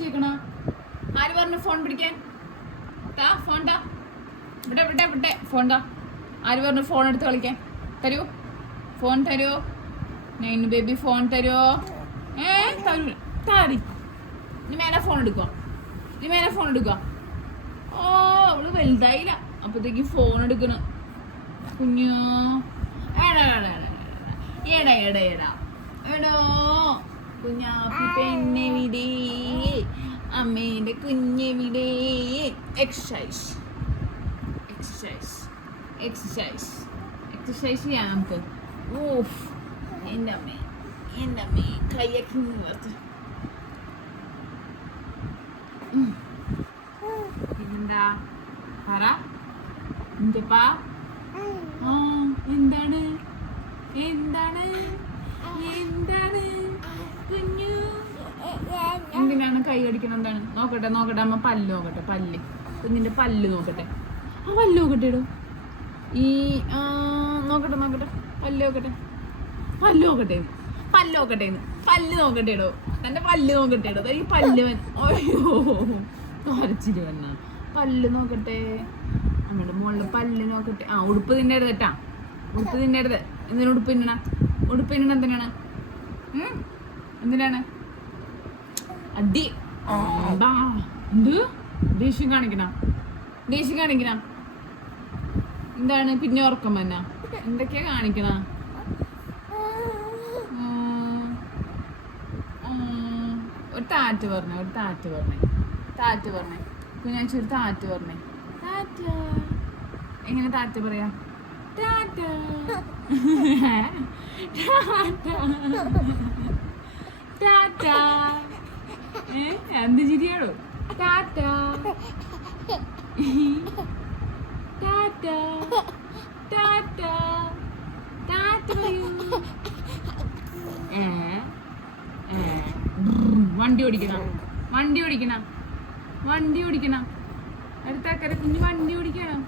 പിടിച്ചേക്കണ ആര് പറഞ്ഞു ഫോൺ പിടിക്കാൻ? താ ഫോൺ താ ഇവിടെ ഇവിടെ ഇവിടെ ഫോൺ താ ആര് പറഞ്ഞു ഫോൺ എടുത്ത് കളിക്കാൻ? തരൂ. ഫോൺ തരുമോ നൈൻ ബേബി ഫോൺ തരുമോ ഏ തരൂ. താരി ഇനി മേലെ ഫോൺ എടുക്കുക ഇനി മേലെ ഫോൺ എടുക്കുക ഓ അവൾ വലുതായില്ല. അപ്പത്തേക്ക് ഫോൺ എടുക്കണ. കുഞ്ഞോ. ഏടാ ഏടാ ഏടാ എടാ. എടാ എടോ കുഞ്ഞാപ്പി പെണ്ണെ വിടേ അമ്മേന്റെ കുഞ്ഞെ വിടേ എക്സസൈസ് എക്സസൈസ് എക്സസൈസ് എക്സസൈസ് ചെയ്യാം നമുക്ക് ഓഫ് എന്റെ അമ്മേ. എന്റെ അമ്മേ കയ്യൊക്കെ നിവർത്ത്. പിന്നെന്താ? പറ. എന്തപ്പാ? ആ എന്താണ്? എന്താണ്? എന്താണ്? കൈ കടിക്കണം എന്താണ്? നോക്കട്ടെ നോക്കട്ടെ അമ്മ പല്ല് നോക്കട്ടെ പല്ല്. കുഞ്ഞിന്റെ പല്ല് നോക്കട്ടെ. ആ പല്ല് നോക്കട്ടെ ഇടും ഈ നോക്കട്ടെ നോക്കട്ടെ. പല്ല് നോക്കട്ടെ. പല്ല് നോക്കട്ടെ. പല്ല് നോക്കട്ടെ. പല്ല് നോക്കട്ടെ ഇടോ തന്റെ പല്ല് നോക്കട്ടെ ഇടോ ഈ പല്ല് അയ്യോ. കരച്ചിരി വന്ന. പല്ല് നോക്കട്ടെ. നമ്മുടെ മോളുടെ പല്ല് നോക്കട്ടെ. ആ ഉടുപ്പ് തിന്നരുത് കേട്ടാ ഉടുപ്പ് തിന്നരുത്. എന്തിനാ ഉടുപ്പ് തിന്നണ? ഉടുപ്പ് തിന്നണ എന്തിനാണ്? എന്തിനാണ്? അടി. എന്താ? എന്ത്? ദേഷ്യം കാണിക്കണ. ദേഷ്യം കാണിക്കണ. എന്താണ്? പിന്നെ ഉറക്കം വന്ന? എന്തൊക്കെയാ കാണിക്കണ? ഉം. ഉം. ഒരു താറ്റ് പറഞ്ഞേ ഒരു താറ്റ് പറഞ്ഞേ. താറ്റ് പറഞ്ഞേ. കുഞ്ഞാഴ്ച ഒരു താറ്റ് പറഞ്ഞേ. താറ്റ. എങ്ങനെ താറ്റ് പറയാ? ടാറ്റ ടാറ്റ ഏ എന്ത് ചിരിയാണോ ടാറ്റ. ടാറ്റ. ടാറ്റ. ടാറ്റ വണ്ടി ഓടിക്കണ. വണ്ടി ഓടിക്കണ. വണ്ടി ഓടിക്കണ. അടുത്താക്കരെ കുഞ്ഞ് വണ്ടി ഓടിക്കണം.